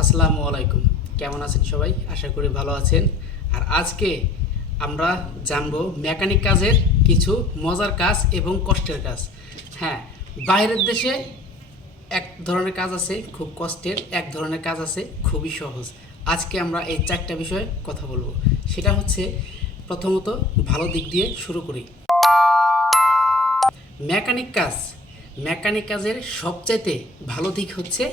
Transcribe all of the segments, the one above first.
আসসালামু আলাইকুম। কেমন আছেন সবাই? আশা করি ভালো আছেন। আর আজকে আমরা জানব মেকানিক কাজের কিছু মজার কাজ এবং কষ্টের কাজ। হ্যাঁ বাইরের দেশে এক ধরনের কাজ আছে, খুব কষ্টের। এক ধরনের কাজ আছে, খুবই সহজ। আজকে আমরা এই চারটা বিষয়ে কথা বলব। সেটা হচ্ছে, প্রথমত ভালো দিক দিয়ে শুরু করি। মেকানিক কাজ। মেকানিক কাজের সবচাইতে ভালো দিক হচ্ছে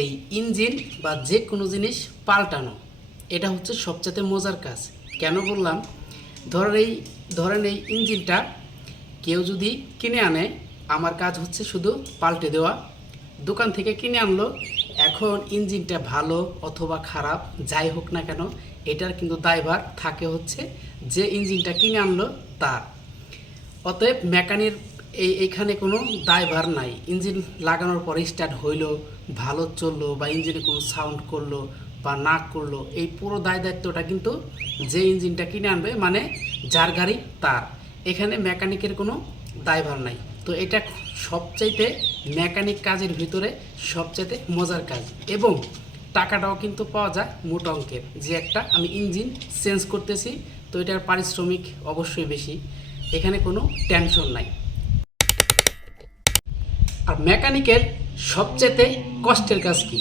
এই ইঞ্জিন বা যে কোনো জিনিস পাল্টানো। এটা হচ্ছে সবচাইতে মজার কাজ। কেন বললাম? ধরেন এই ধরেন এই ইঞ্জিনটা কেউ যদি কিনে আনে, আমার কাজ হচ্ছে শুধু পাল্টে দেওয়া। দোকান থেকে কিনে আনলো, এখন ইঞ্জিনটা ভালো অথবা খারাপ, যাই হোক না কেন, এটার কিন্তু দায়ভার থাকে হচ্ছে যে ইঞ্জিনটা কিনে আনলো তার। অতএব মেকানির এই, এইখানে কোনো দায়ভার নাই। ইঞ্জিন লাগানোর পরে স্টার্ট হইল, ভালো চলল বা ইঞ্জিনে কোনো সাউন্ড করল বা না করল, এই পুরো দায় দায়িত্বটা কিন্তু যে ইঞ্জিনটা কিনে আনবে মানে যার গাড়ি তার। এখানে মেকানিকের কোনো দায়ভার নাই। তো এটা সবচাইতে মেকানিক কাজের ভিতরে সবচাইতে মজার কাজ। এবং টাকাটাও কিন্তু পাওয়া যায় মোট অঙ্কের। যে একটা আমি ইঞ্জিন চেঞ্জ করতেছি, তো এটার পারিশ্রমিক অবশ্যই বেশি। এখানে কোনো টেনশন নাই। আর মেকানিকের সবচেয়ে কষ্টের কাজ কি?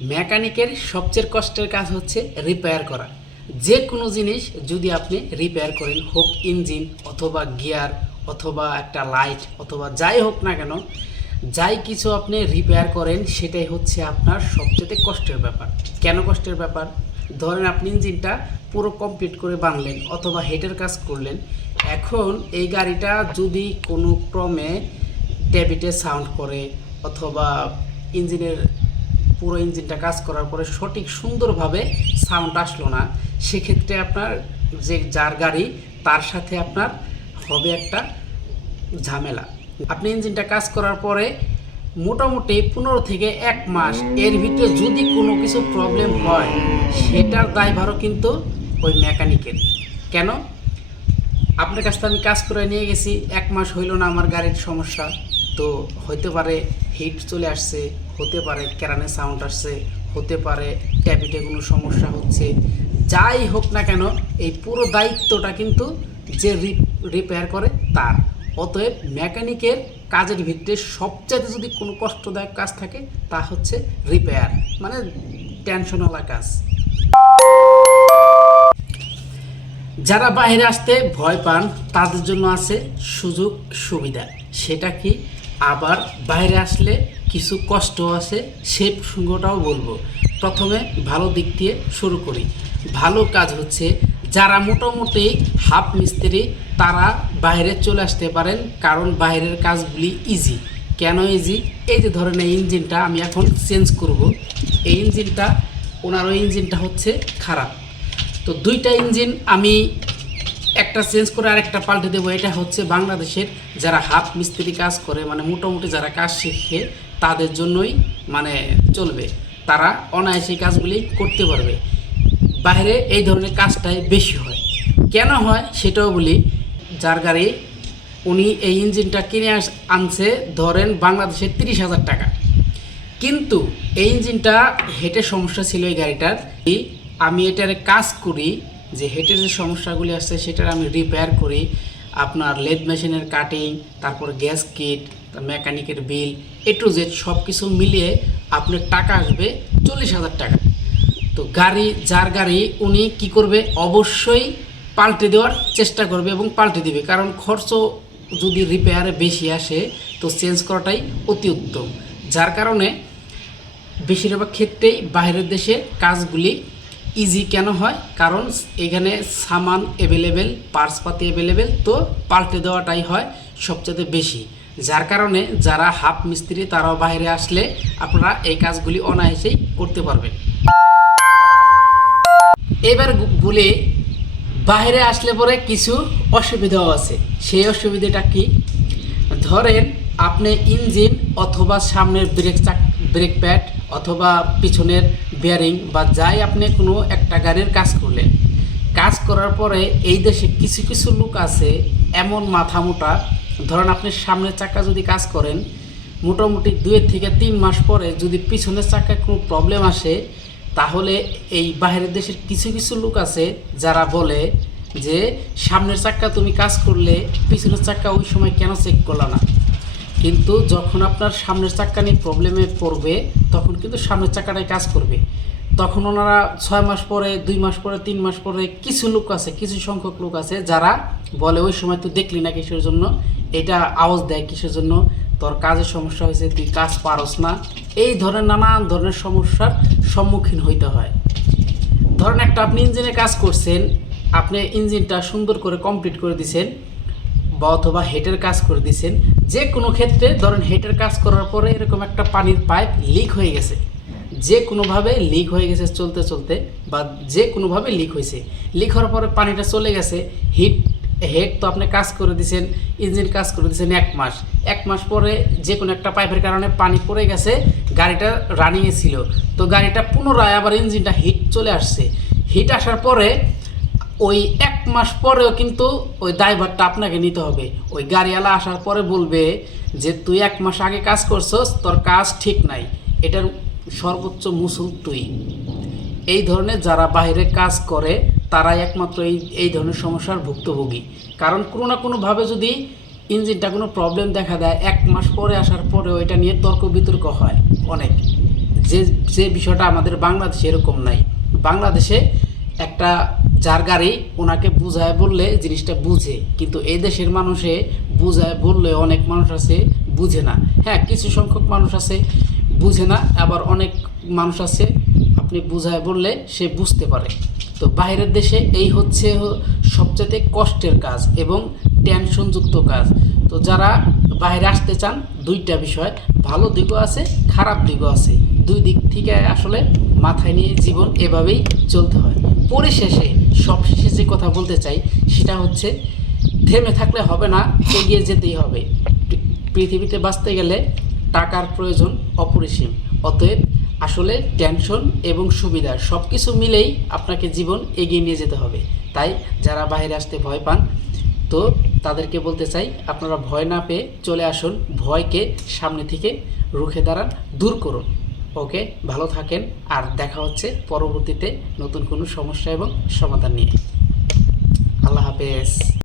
মেকানিকের সবচেয়ে কষ্টের কাজ হচ্ছে রিপেয়ার করা। যে কোনো জিনিস যদি আপনি রিপেয়ার করেন, হোক ইঞ্জিন অথবা গিয়ার অথবা একটা লাইট অথবা যাই হোক না কেন, যাই কিছু আপনি রিপেয়ার করেন, সেটাই হচ্ছে আপনার সবচেয়ে কষ্টের ব্যাপার। কেন কষ্টের ব্যাপার? ধরেন আপনি ইঞ্জিনটা পুরো কমপ্লিট করে বানলেন অথবা হেডের কাজ করলেন। এখন এই গাড়িটা যদি কোনো ক্রমে ট্যাবিটে সাউন্ড করে অথবা ইঞ্জিনের পুরো ইঞ্জিনটা কাজ করার পরে সঠিক সুন্দরভাবে সাউন্ড আসলো না, সেক্ষেত্রে আপনার যে যার গাড়ি, তার সাথে আপনার হবে একটা ঝামেলা। আপনি ইঞ্জিনটা কাজ করার পরে মোটামুটি পনেরো থেকে এক মাস এর ভিতরে যদি কোনো কিছু প্রবলেম হয়, সেটার দায়ভারও কিন্তু ওই মেকানিকের। কেন? আপনার কাছ থেকে আমি কাজ করে নিয়ে গেছি, এক মাস হইল না আমার গাড়ির সমস্যা। তো হতে পারে হিট চলে আসছে, হতে পারে কেরানে সাউন্ড আসছে, হতে পারে ট্যাপিটে কোনো সমস্যা হচ্ছে। যাই হোক না কেন, এই পুরো দায়িত্বটা কিন্তু যে রিপেয়ার করে তার। অতএব মেকানিকের কাজের ভিত্তিতে সবচাইতে যদি কোনো কষ্টদায়ক কাজ থাকে, তা হচ্ছে রিপেয়ার মানে টেনশনওয়ালা কাজ। যারা বাইরে আসতে ভয় পান, তাদের জন্য আছে সুযোগ সুবিধা সেটা কি? আবার বাইরে আসলে কিছু কষ্ট আছে সেই প্রসঙ্গটাও বলব। প্রথমে ভালো দিক দিয়ে শুরু করি। ভালো কাজ হচ্ছে যারা মোটামুটি হাফ মিস্ত্রি, তারা বাইরে চলে আসতে পারেন, কারণ বাইরের কাজগুলি ইজি কেন ইজি এই যে ধরেন এই ইঞ্জিনটা আমি এখন চেঞ্জ করব। এই ইঞ্জিনটা ওনার ওই ইঞ্জিনটা হচ্ছে খারাপ। তো দুইটা ইঞ্জিন আমি একটা চেঞ্জ করে আরেকটা পাল্টে দেবো। এটা হচ্ছে বাংলাদেশের যারা হাফ মিস্ত্রি কাজ করে মানে মোটামুটি যারা কাজ শিখে, তাদের জন্যই মানে চলবে। তারা অনায়াসে কাজগুলি করতে পারবে। বাইরে এই ধরনের কাজটাই বেশি হয়। কেন হয় সেটাও বলি, যার গাড়ি উনি এই ইঞ্জিনটা কিনে আনছে, ধরেন বাংলাদেশের তিরিশ হাজার টাকা। কিন্তু এই ইঞ্জিনটা হেঁটে সমস্যা ছিল এই গাড়িটার। আমি এটার কাজ করি যে হেঁটের যে সমস্যাগুলি আসছে সেটার আমি রিপেয়ার করি। আপনার লেদ মেশিনের কাটিং তারপর গ্যাস কিট মেকানিকের বিল এ টু জেড সব কিছু মিলিয়ে আপনার টাকা আসবে চল্লিশ হাজার টাকা। তো গাড়ি, যার গাড়ি উনি কি করবে? অবশ্যই পাল্টে দেওয়ার চেষ্টা করবে এবং পাল্টে দিবে। কারণ খরচ যদি রিপেয়ারে বেশি আসে, তো চেঞ্জ করাটাই অতি উত্তম। যার কারণে বেশিরভাগ ক্ষেত্রেই বাইরের দেশে কাজগুলি ইজি কেন হয়? কারণ এখানে সামান অ্যাভেলেবেল পার্সপাতি অ্যাভেলেবেল তো পাল্টে দেওয়াটাই হয় সবচেয়ে বেশি। যার কারণে যারা হাফ মিস্ত্রি, তারাও বাইরে আসলে আপনারা এই কাজগুলি অনায়াসেই করতে পারবেন। এবার বলে বাইরে আসলে পরে কিছু অসুবিধাও আছে। সেই অসুবিধাটা কি? ধরেন আপনি ইঞ্জিন অথবা সামনের ব্রেক চাক ব্রেক প্যাড অথবা পিছনের বেয়ারিং বা যাই আপনি কোনো একটা গাড়ির কাজ করলেন। কাজ করার পরে এই দেশে কিছু কিছু লোক আছে, এমন মাথা মোটা। ধরেন আপনি সামনের চাকা যদি কাজ করেন, মোটামুটি দুয়ের থেকে তিন মাস পরে যদি পিছনের চাকায় কোনো প্রবলেম আসে, তাহলে এই বাইরের দেশের কিছু কিছু লোক আছে যারা বলে যে, সামনের চাক্কা তুমি কাজ করলে পিছনের চাক্কা ওই সময় কেন চেক করলা না? কিন্তু যখন আপনার সামনের চাক্কা নিয়ে প্রবলেমে পড়বে, তখন কিন্তু সামনের চাক্কাটাই কাজ করবে। তখন ওনারা ছয় মাস পরে, দুই মাস পরে, তিন মাস পরে কিছু লোক আছে, কিছু সংখ্যক লোক আছে যারা বলে, ওই সময় তুই দেখলি না কিসের জন্য? এটা আওয়াজ দেয় কিসের জন্য? তোর কাজের সমস্যা হয়েছে, তুই কাজ পারস না। এই ধরনের নানান ধরনের সমস্যার সম্মুখীন হইতে হয়। ধরেন একটা আপনি ইঞ্জিনে কাজ করছেন, আপনি ইঞ্জিনটা সুন্দর করে কমপ্লিট করে দিছেন বা অথবা হেটের কাজ করে দিছেন, যে কোনো ক্ষেত্রে ধরেন হেটের কাজ করার পরে এরকম একটা পানির পাইপ লিক হয়ে গেছে। যে কোনোভাবে লিক হয়ে গেছে চলতে চলতে বা যে কোনোভাবে লিক হয়েছে। লিক হওয়ার পরে পানিটা চলে গেছে, হিট হেড তো আপনি কাজ করে দিছেন, ইঞ্জিন কাজ করে দিয়েছেন এক মাস। এক মাস পরে যে কোনো একটা পাইপের কারণে পানি পড়ে গেছে, গাড়িটা রানিংয়ে ছিল। তো গাড়িটা পুনরায় আবার ইঞ্জিনটা হিট চলে আসছে। হিট আসার পরে ওই এক মাস পরেও কিন্তু ওই ড্রাইভারটা আপনাকে নিতে হবে। ওই গাড়িওয়ালা আসার পরে বলবে যে, তুই এক মাস আগে কাজ করছস, তোর কাজ ঠিক নাই। এটার সর্বোচ্চ মুসুল তুই। এই ধরনের যারা বাইরে কাজ করে, তারাই একমাত্র এই এই ধরনের সমস্যার ভুক্তভোগী। কারণ কোনো না কোনোভাবে যদি ইঞ্জিনটা কোনো প্রবলেম দেখা দেয়, এক মাস পরে আসার পরেও এটা নিয়ে তর্ক বিতর্ক হয় অনেক। যে যে বিষয়টা আমাদের বাংলাদেশে এরকম নাই। বাংলাদেশে একটা যার গাড়ি ওনাকে বুঝায় বললে জিনিসটা বুঝে। কিন্তু এই দেশের মানুষে বুঝায় বললে অনেক মানুষ আছে, বুঝে না। হ্যাঁ কিছু সংখ্যক মানুষ আছে, বুঝে না। আবার অনেক মানুষ আছে, আপনি বুঝায় বললে সে বুঝতে পারে। তো বাইরের দেশে এই হচ্ছে সবচেয়ে কষ্টের কাজ এবং টেনশনযুক্ত কাজ। তো যারা বাইরে আসতে চান, দুইটা বিষয়। ভালো দিকও আছে, খারাপ দিকও আছে। দুই দিক থেকে আসলে মাথায় নিয়ে জীবন এভাবেই চলতে হয়। পরিশেষে সবশেষে যে কথা বলতে চাই, সেটা হচ্ছে থেমে থাকলে হবে না, এগিয়ে যেতেই হবে। পৃথিবীতে বাঁচতে গেলে টাকার প্রয়োজন অপরিসীম। অতএব আসলে টেনশন এবং সুবিধা সব কিছু মিলেই আপনাকে জীবন এগিয়ে নিয়ে যেতে হবে। তাই যারা বাইরে আসতে ভয় পান, তো তাদেরকে বলতে চাই, আপনারা ভয় না পেয়ে চলে আসুন, ভয়কে সামনে থেকে রুখে দাঁড়ান, দূর করুন। ওকে, ভালো থাকেন। আর দেখা হচ্ছে পরবর্তীতে নতুন কোনো সমস্যা এবং সমাধান নিয়ে। আল্লাহ হাফেজ।